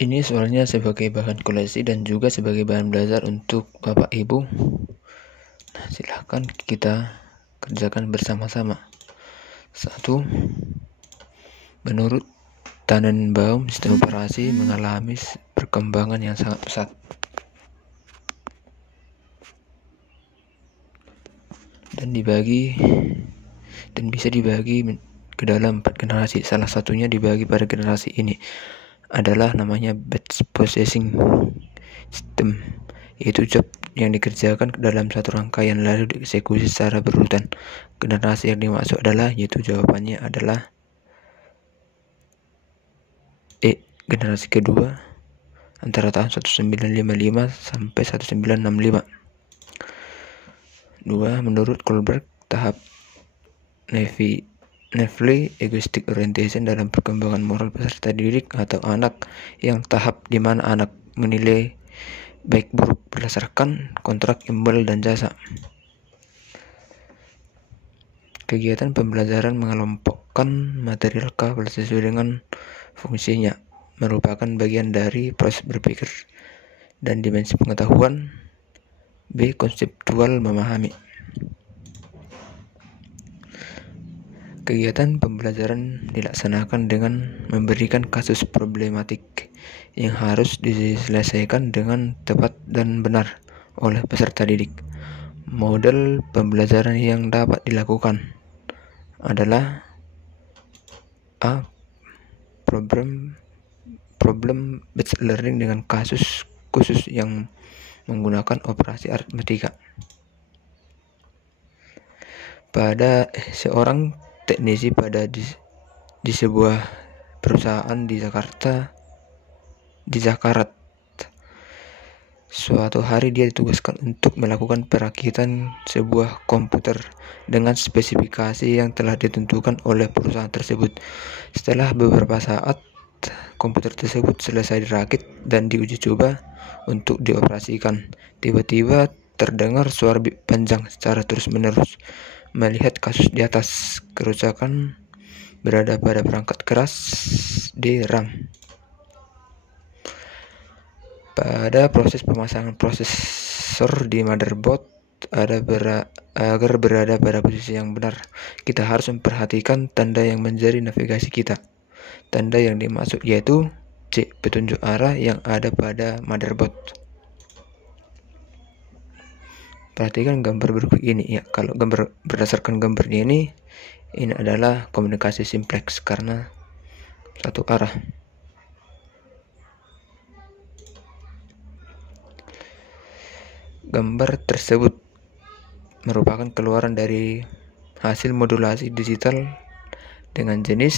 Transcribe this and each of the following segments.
Ini soalnya sebagai bahan koleksi dan juga sebagai bahan belajar untuk Bapak Ibu. Nah, silahkan kita kerjakan bersama-sama. 1. Menurut Tannenbaum, sistem operasi mengalami perkembangan yang sangat pesat. Dan bisa dibagi ke dalam 4 generasi. Salah satunya dibagi pada generasi ini adalah namanya batch processing system, yaitu job yang dikerjakan dalam satu rangkaian lalu dieksekusi secara berurutan. Generasi yang dimaksud adalah, yaitu jawabannya adalah E. Generasi kedua antara tahun 1955 sampai 1965. 2. Menurut Kohlberg, tahap Neville egoistic orientation dalam perkembangan moral peserta didik atau anak, yang tahap di mana anak menilai baik buruk berdasarkan kontrak imbal dan jasa. Kegiatan pembelajaran mengelompokkan material kabel sesuai dengan fungsinya merupakan bagian dari proses berpikir dan dimensi pengetahuan. B. Konseptual memahami. Kegiatan pembelajaran dilaksanakan dengan memberikan kasus problematik yang harus diselesaikan dengan tepat dan benar oleh peserta didik. Model pembelajaran yang dapat dilakukan adalah A. Problem based learning dengan kasus khusus yang menggunakan operasi aritmatika. Pada seorang teknisi di sebuah perusahaan di Jakarta. Suatu hari dia ditugaskan untuk melakukan perakitan sebuah komputer dengan spesifikasi yang telah ditentukan oleh perusahaan tersebut. Setelah beberapa saat, komputer tersebut selesai dirakit dan diuji coba untuk dioperasikan. Tiba-tiba terdengar suara bip panjang secara terus-menerus. Melihat kasus di atas, kerusakan berada pada perangkat keras di RAM. Pada proses pemasangan prosesor di motherboard agar berada pada posisi yang benar, kita harus memperhatikan tanda yang menjadi navigasi kita. Tanda yang dimaksud yaitu C. Petunjuk arah yang ada pada motherboard. Perhatikan gambar berikut ini ya. Kalau berdasarkan gambarnya ini adalah komunikasi simplex karena satu arah. Gambar tersebut merupakan keluaran dari hasil modulasi digital dengan jenis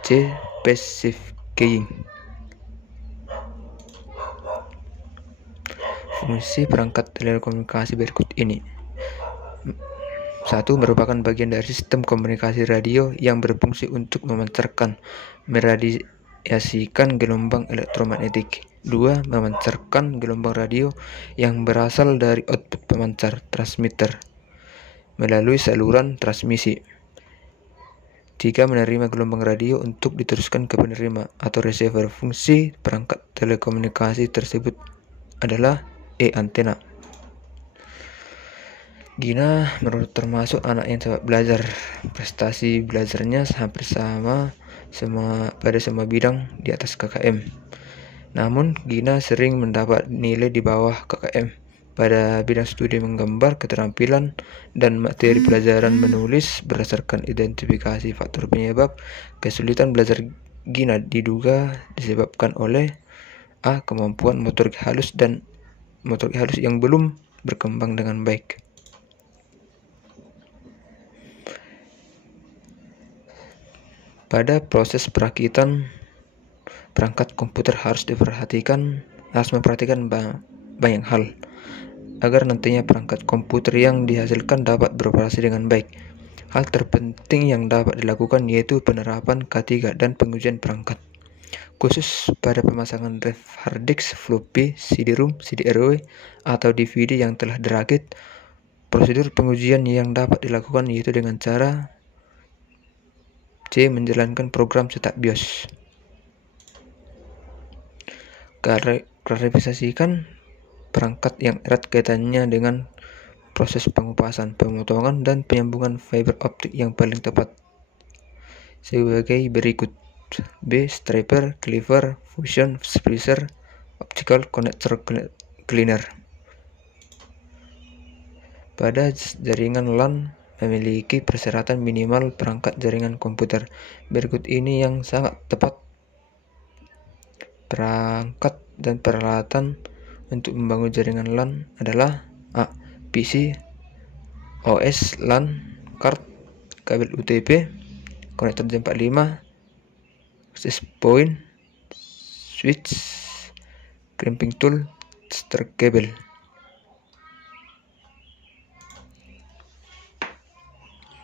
C. Passive keying. Fungsi perangkat telekomunikasi berikut ini. 1. Merupakan bagian dari sistem komunikasi radio yang berfungsi untuk meradiasikan gelombang elektromagnetik. 2. Memancarkan gelombang radio yang berasal dari output pemancar transmitter melalui saluran transmisi. 3. Menerima gelombang radio untuk diteruskan ke penerima atau receiver. Fungsi perangkat telekomunikasi tersebut adalah E. Antena. Gina menurut termasuk anak yang cepat belajar. Prestasi belajarnya hampir sama pada semua bidang di atas KKM. Namun Gina sering mendapat nilai di bawah KKM pada bidang studi menggambar, keterampilan, dan materi pelajaran menulis. Berdasarkan identifikasi faktor penyebab kesulitan belajar Gina diduga disebabkan oleh A. Kemampuan motorik halus yang belum berkembang dengan baik. Pada proses perakitan perangkat komputer harus memperhatikan banyak hal agar nantinya perangkat komputer yang dihasilkan dapat beroperasi dengan baik. Hal terpenting yang dapat dilakukan yaitu penerapan K3 dan pengujian perangkat. Khusus pada pemasangan drive hard disk, floppy, CD-ROM, CD-RW, atau DVD yang telah dirakit, prosedur pengujian yang dapat dilakukan yaitu dengan cara C. Menjalankan program setup BIOS. klarifikasikan perangkat yang erat kaitannya dengan proses pengupasan, pemotongan, dan penyambungan fiber optik yang paling tepat sebagai berikut. B. Striper, cleaver, fusion, splicer, optical connector cleaner. Pada jaringan LAN memiliki persyaratan minimal perangkat jaringan komputer. Berikut ini yang sangat tepat. Perangkat dan peralatan untuk membangun jaringan LAN adalah A. PC, OS LAN, card, kabel UTP, konektor J45, access point, switch, crimping tool, starter kabel.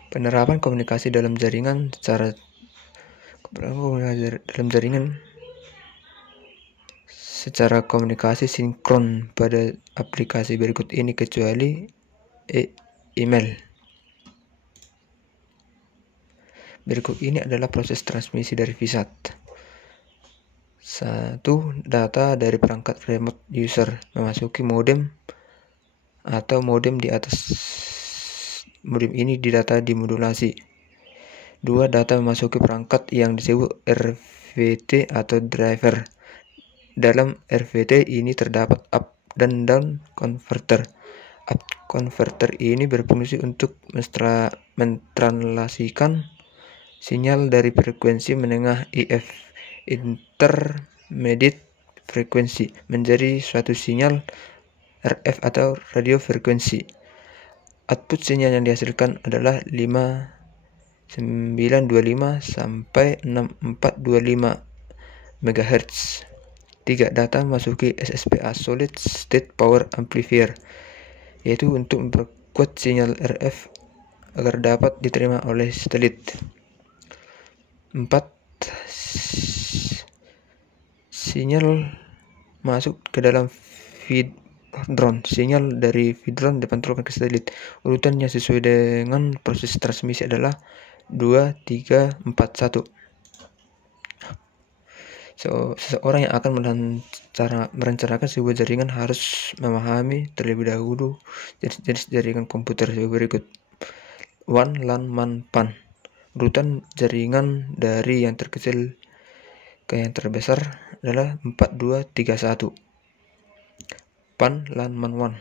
Penerapan komunikasi dalam jaringan secara komunikasi sinkron pada aplikasi berikut ini kecuali email. Berikut ini adalah proses transmisi dari VSAT. 1. Data dari perangkat remote user memasuki modem atau modem di atas modem ini didata dimodulasi. 2. Data memasuki perangkat yang disebut RVT atau driver. Dalam RVT ini terdapat up dan down converter. Up converter ini berfungsi untuk mentranslasikan sinyal dari frekuensi menengah IF intermediate frekuensi menjadi suatu sinyal RF atau radio frekuensi. Output sinyal yang dihasilkan adalah 5925 sampai 6425 MHz. 3. Data memasuki SSPA Solid State Power Amplifier, yaitu untuk memperkuat sinyal RF agar dapat diterima oleh satelit. 4. Sinyal masuk ke dalam feed drone. Sinyal dari feed drone dipantulkan ke satelit. Urutan yang sesuai dengan proses transmisi adalah 2, 3, 4, 1. Seseorang yang akan merencanakan sebuah jaringan harus memahami terlebih dahulu jenis jaringan komputer sebagai berikut. WAN, LAN, MAN, PAN. Urutan jaringan dari yang terkecil ke yang terbesar adalah 4, 2, 3, 1. PAN, LAN, MAN, WAN.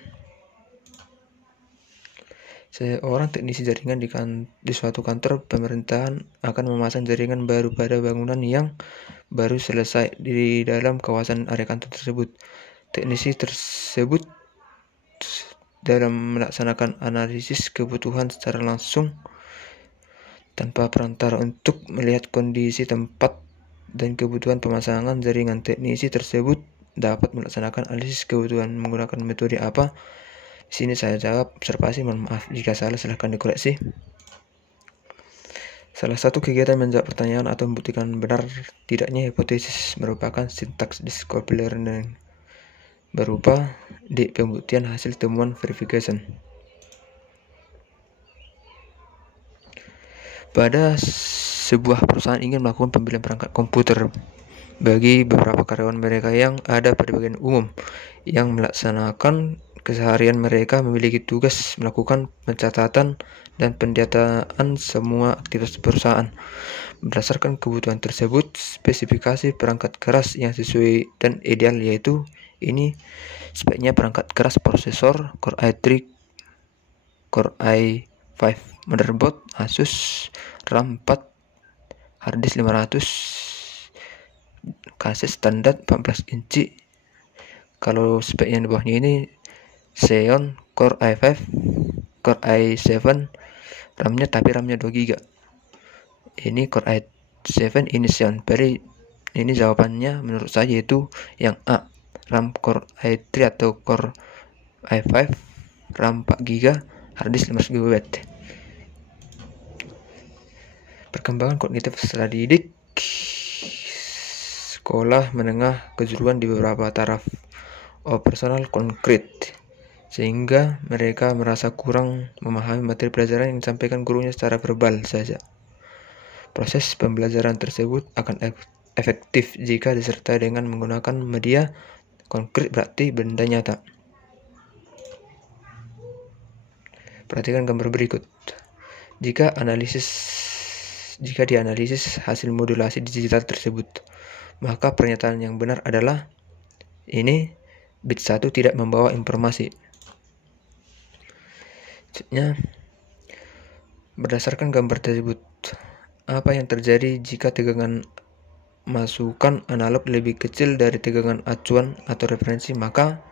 Seorang teknisi jaringan di suatu kantor pemerintahan akan memasang jaringan baru pada bangunan yang baru selesai di dalam kawasan area kantor tersebut. Teknisi tersebut dalam melaksanakan analisis kebutuhan secara langsung tanpa perantara untuk melihat kondisi tempat dan kebutuhan pemasangan jaringan. Teknisi tersebut dapat melaksanakan analisis kebutuhan menggunakan metode apa? Di sini saya jawab observasi, mohon maaf jika salah, silahkan dikoreksi. Salah satu kegiatan menjawab pertanyaan atau membuktikan benar tidaknya hipotesis merupakan sintaks discovery learning berupa D. Pembuktian hasil temuan verification. Pada sebuah perusahaan ingin melakukan pembelian perangkat komputer bagi beberapa karyawan mereka yang ada pada bagian umum yang melaksanakan keseharian mereka memiliki tugas melakukan pencatatan dan pendataan semua aktivitas perusahaan. Berdasarkan kebutuhan tersebut, spesifikasi perangkat keras yang sesuai dan ideal yaitu ini speknya perangkat keras prosesor Core i3, Core i5, motherboard Asus, RAM 4, hard disk 500, kaset standar 14 inci. Kalau spek yang di bawahnya ini Xeon Core i5, Core i7, RAM-nya 2 GB. Ini Core i7, ini Xeon. Jadi ini jawabannya menurut saya yaitu yang A, RAM Core i3 atau Core i5, RAM 4 GB, hard disk 500 GB. Perkembangan kognitif setelah didik sekolah menengah kejuruan di beberapa taraf operasional konkret, sehingga mereka merasa kurang memahami materi pelajaran yang disampaikan gurunya secara verbal saja. Proses pembelajaran tersebut akan efektif jika disertai dengan menggunakan media konkret, berarti benda nyata. Perhatikan gambar berikut. Jika dianalisis hasil modulasi digital tersebut, maka pernyataan yang benar adalah ini bit 1 tidak membawa informasi. Maksudnya, berdasarkan gambar tersebut, apa yang terjadi jika tegangan masukan analog lebih kecil dari tegangan acuan atau referensi, maka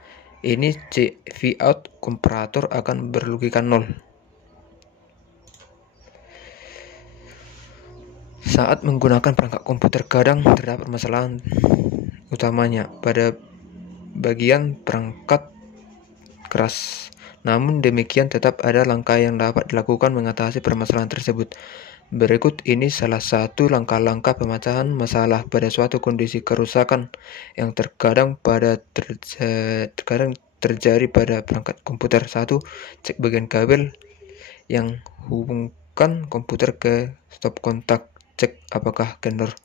ini CV out komparator akan berlogika 0. Saat menggunakan perangkat komputer kadang terdapat permasalahan utamanya pada bagian perangkat keras. Namun demikian tetap ada langkah yang dapat dilakukan mengatasi permasalahan tersebut. Berikut ini salah satu langkah-langkah pemecahan masalah pada suatu kondisi kerusakan yang terkadang terjadi pada perangkat komputer. 1. Cek bagian kabel yang hubungkan komputer ke stop kontak. Cek apakah kendor.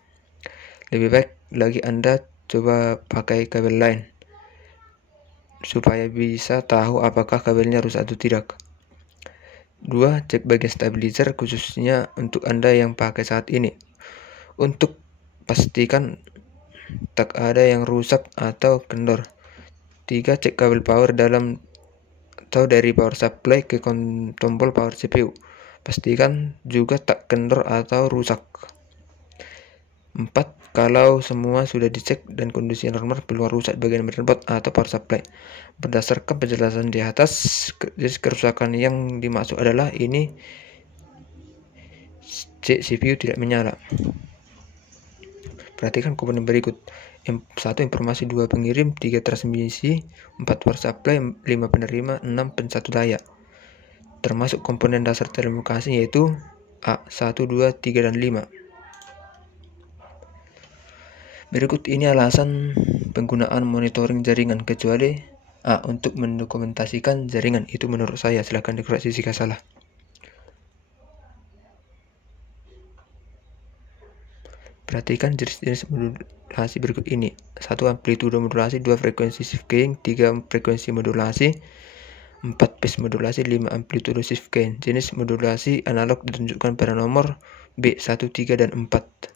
Lebih baik lagi Anda coba pakai kabel lain supaya bisa tahu apakah kabelnya rusak atau tidak. 2. Cek bagian stabilizer khususnya untuk Anda yang pakai saat ini. Untuk pastikan tak ada yang rusak atau kendor. 3. Cek kabel power dalam atau dari power supply ke tombol power CPU. Pastikan juga tak kendor atau rusak. 4. Kalau semua sudah dicek dan kondisi normal, keluar rusak bagian motherboard atau power supply. Berdasarkan penjelasan di atas, jenis kerusakan yang dimaksud adalah ini CPU tidak menyala. Perhatikan komponen berikut. 1. Informasi, 2. Pengirim, 3. Transmisi, 4. Power supply, 5. Penerima, 6. Pensatu daya. Termasuk komponen dasar telekomunikasi yaitu A. 1, 2, 3, dan 5. Berikut ini alasan penggunaan monitoring jaringan, kecuali A. Untuk mendokumentasikan jaringan. Itu menurut saya, silahkan dikoreksi jika salah. Perhatikan jenis-jenis modulasi berikut ini. 1. Amplitudo modulasi, 2. Frekuensi shift gain, 3. Frekuensi modulasi, 4. Phase modulasi, 5. Amplitudo shift gain. Jenis modulasi analog ditunjukkan pada nomor B, 1, 3, dan 4.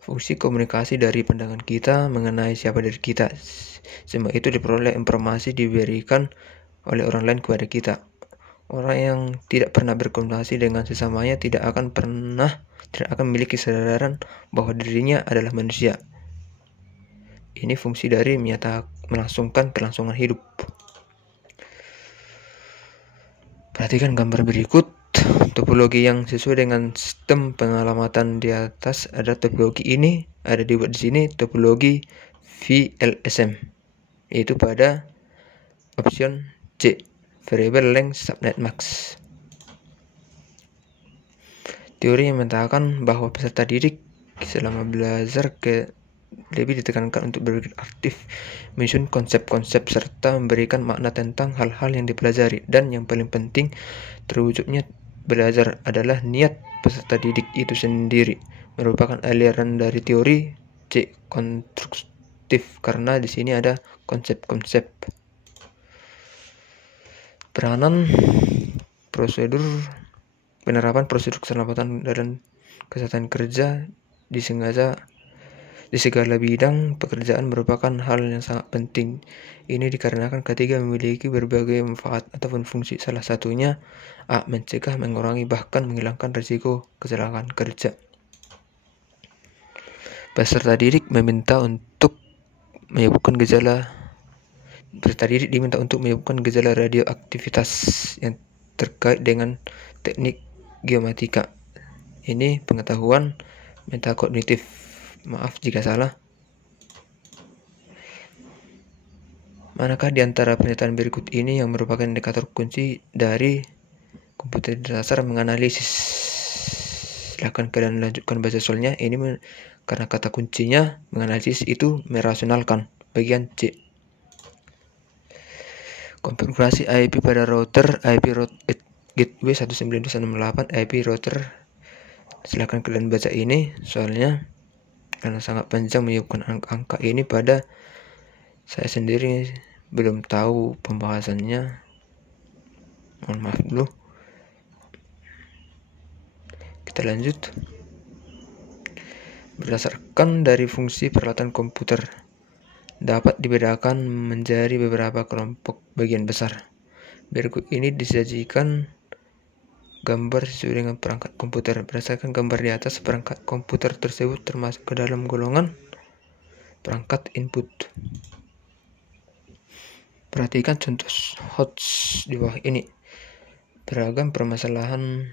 Fungsi komunikasi dari pandangan kita mengenai siapa diri kita. Semua itu diperoleh informasi diberikan oleh orang lain kepada kita. Orang yang tidak pernah berkomunikasi dengan sesamanya tidak akan memiliki kesadaran bahwa dirinya adalah manusia. Ini fungsi dari melangsungkan kelangsungan hidup. Perhatikan gambar berikut. Topologi yang sesuai dengan sistem pengalamatan di atas ada topologi ini, ada dibuat di sini topologi VLSM, yaitu pada option C, variable length subnet max. Teori yang mengatakan bahwa peserta didik selama belajar lebih ditekankan untuk berpikir aktif, menyusun konsep-konsep, serta memberikan makna tentang hal-hal yang dipelajari. Dan yang paling penting, terwujudnya belajar adalah niat peserta didik itu sendiri, merupakan aliran dari teori C konstruktif, karena di sini ada konsep-konsep. Penerapan prosedur keselamatan dan kesehatan kerja di segala bidang pekerjaan merupakan hal yang sangat penting. Ini dikarenakan ketiga memiliki berbagai manfaat ataupun fungsi. Salah satunya A. Mencegah, mengurangi, bahkan menghilangkan risiko kecelakaan kerja. Peserta didik diminta untuk menyebutkan gejala radioaktivitas yang terkait dengan teknik geomatika. Ini pengetahuan metakognitif. Maaf jika salah. Manakah di antara pernyataan berikut ini yang merupakan indikator kunci dari komputer dasar menganalisis? Silahkan kalian lanjutkan baca soalnya. Ini karena kata kuncinya menganalisis itu merasionalkan. Bagian C. Konfigurasi IP pada router IP gateway 192.168 IP router Silahkan kalian baca ini, soalnya karena sangat panjang menyiapkan angka ini pada saya sendiri belum tahu pembahasannya. Mohon maaf dulu. Kita lanjut. Berdasarkan dari fungsi peralatan komputer dapat dibedakan menjadi beberapa kelompok bagian besar. Berikut ini disajikan gambar sesuai dengan perangkat komputer. Berdasarkan gambar di atas, perangkat komputer tersebut termasuk ke dalam golongan perangkat input. Perhatikan contoh HOTS di bawah ini. Beragam permasalahan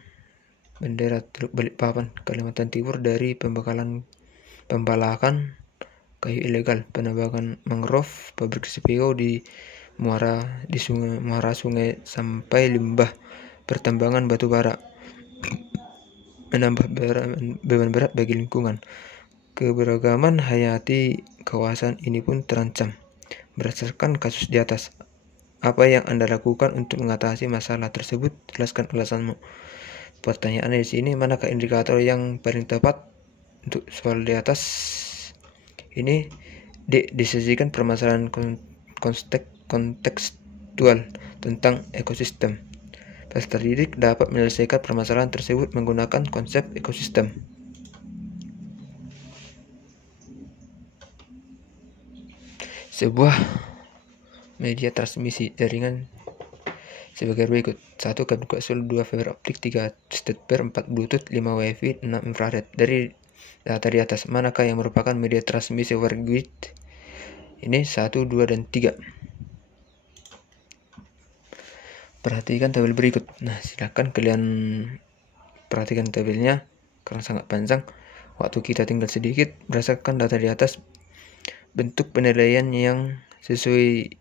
bendera Teluk Balikpapan, Kalimantan Timur, dari pembalakan kayu ilegal, penambangan mangrove, pabrik CPO di muara sungai sampai limbah pertambangan batu bara, menambah beban berat bagi lingkungan. Keberagaman hayati kawasan ini pun terancam. Berdasarkan kasus di atas, apa yang Anda lakukan untuk mengatasi masalah tersebut? Jelaskan alasanmu. Pertanyaannya di sini, manakah indikator yang paling tepat untuk soal di atas? Ini disajikan permasalahan kontekstual tentang ekosistem. Peserta didik dapat menyelesaikan permasalahan tersebut menggunakan konsep ekosistem. Sebuah media transmisi jaringan sebagai berikut: 1. Kabel koaksial, 2. fiber optik, 3. statepair, 4. bluetooth, 5. wifi, 6. infrared. Dari data di atas, manakah yang merupakan media transmisi wargate? Ini 1, 2, dan 3. Perhatikan tabel berikut. Nah, silakan kalian perhatikan tabelnya karena sangat panjang. Waktu kita tinggal sedikit. Berdasarkan data di atas, bentuk penilaian yang sesuai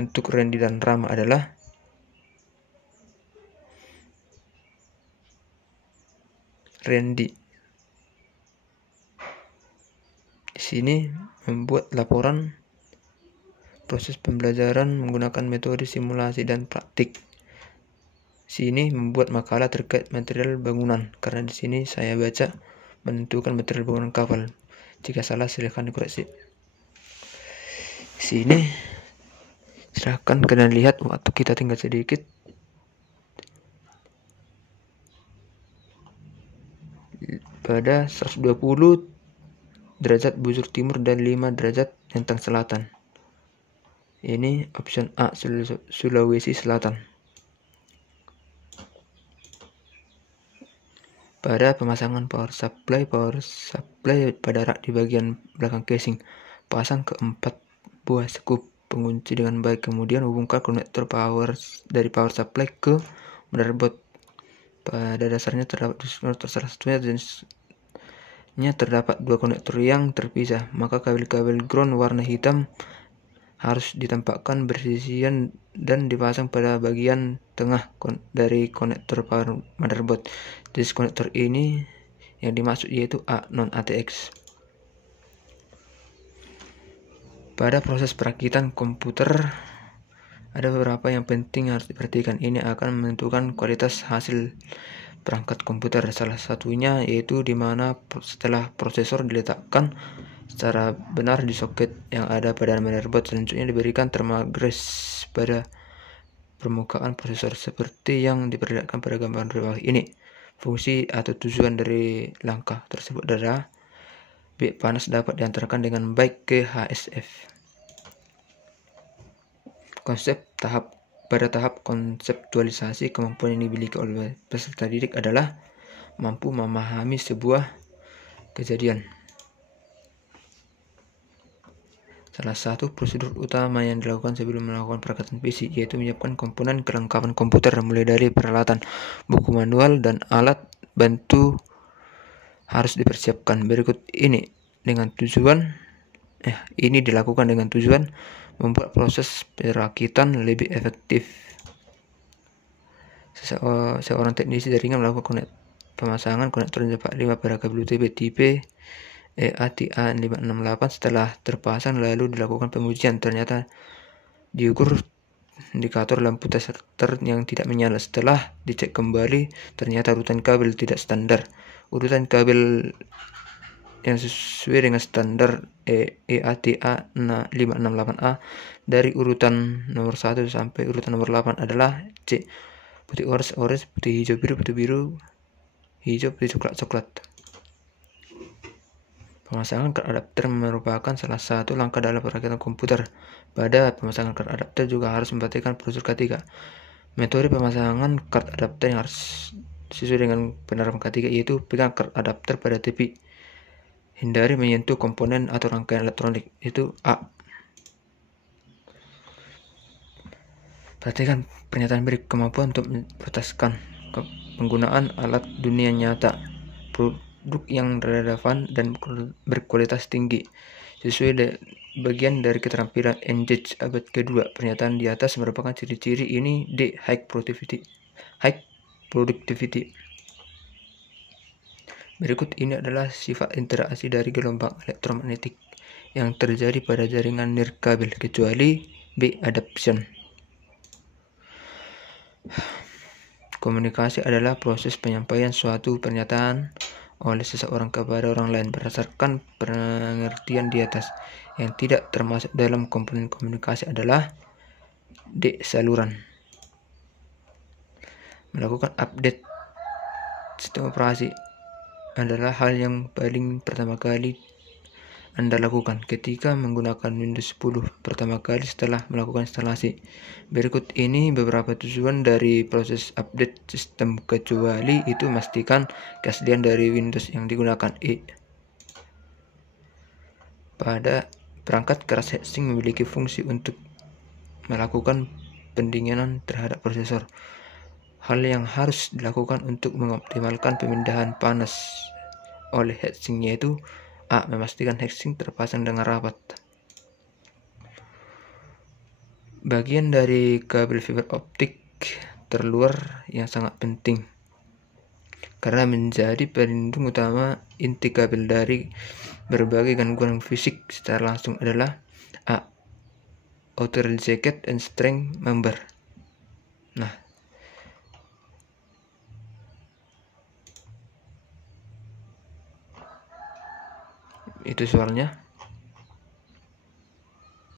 untuk Randy dan Rama adalah Randy di sini membuat laporan proses pembelajaran menggunakan metode simulasi dan praktik. Sini membuat makalah terkait material bangunan, karena di sini saya baca menentukan material bangunan kapal. Jika salah silahkan dikoreksi. Sini silahkan kalian lihat waktu kita tinggal sedikit. Pada 120 derajat bujur timur dan 5 derajat centang selatan. Ini option A, Sulawesi Selatan. Pada pemasangan power supply pada rak di bagian belakang casing, pasang keempat buah skup pengunci dengan baik, kemudian hubungkan konektor power dari power supply ke motherboard. Pada dasarnya terdapat salah satunya jenisnya terdapat dua konektor yang terpisah, maka kabel-kabel ground warna hitam harus ditempatkan bersisian dan dipasang pada bagian tengah dari konektor power motherboard. Jenis konektor ini yang dimaksud yaitu A, non-ATX. Pada proses perakitan komputer ada beberapa yang penting harus diperhatikan. Ini akan menentukan kualitas hasil perangkat komputer. Salah satunya yaitu di mana setelah prosesor diletakkan secara benar di soket yang ada pada motherboard, selanjutnya diberikan thermagres pada permukaan prosesor seperti yang diperlihatkan pada gambar di bawah ini. Fungsi atau tujuan dari langkah tersebut adalah biak panas dapat diantarkan dengan baik ke HSF. Pada tahap konseptualisasi, kemampuan yang dimiliki oleh peserta didik adalah mampu memahami sebuah kejadian. Salah satu prosedur utama yang dilakukan sebelum melakukan perakatan PC yaitu menyiapkan komponen kelengkapan komputer, mulai dari peralatan, buku manual, dan alat bantu harus dipersiapkan. Berikut ini dilakukan dengan tujuan membuat proses perakitan lebih efektif. Seorang teknisi jaringan melakukan pemasangan konektor jepang 5 pada kabel UTP tipe EATA568. Setelah terpasang lalu dilakukan pengujian, ternyata diukur indikator lampu tester yang tidak menyala. Setelah dicek kembali, ternyata rutan kabel tidak standar urutan kabel yang sesuai dengan standar EATA 568A dari urutan nomor 1 sampai urutan nomor 8 adalah C. Putih orange, putih hijau biru, hijau, putih coklat. Pemasangan card adapter merupakan salah satu langkah dalam perakitan komputer. Pada pemasangan card adapter juga harus memperhatikan prosedur K3. Metode pemasangan card adapter yang harus sesuai dengan penerapan K3 yaitu pegang card adapter pada tepi. Hindari menyentuh komponen atau rangkaian elektronik, itu A. Perhatikan pernyataan berikut: kemampuan untuk memprioritaskan penggunaan alat dunia nyata, produk yang relevan dan berkualitas tinggi, sesuai bagian dari keterampilan Engage abad kedua. Pernyataan di atas merupakan ciri-ciri ini. D. High productivity. Berikut ini adalah sifat interaksi dari gelombang elektromagnetik yang terjadi pada jaringan nirkabel, kecuali B. Adaptation. Komunikasi adalah proses penyampaian suatu pernyataan oleh seseorang kepada orang lain berdasarkan pengertian di atas. Yang tidak termasuk dalam komponen komunikasi adalah D. Saluran. Melakukan update sistem operasi adalah hal yang paling pertama kali Anda lakukan ketika menggunakan Windows 10 pertama kali setelah melakukan instalasi. Berikut ini beberapa tujuan dari proses update sistem, kecuali itu memastikan keaslian dari Windows yang digunakan. Pada perangkat keras, heatsink memiliki fungsi untuk melakukan pendinginan terhadap prosesor. Hal yang harus dilakukan untuk mengoptimalkan pemindahan panas oleh heatsink yaitu A. Memastikan heatsink terpasang dengan rapat. Bagian dari kabel fiber optik terluar yang sangat penting karena menjadi pelindung utama inti kabel dari berbagai gangguan fisik secara langsung adalah A. Outer jacket and string member. Nah, itu soalnya.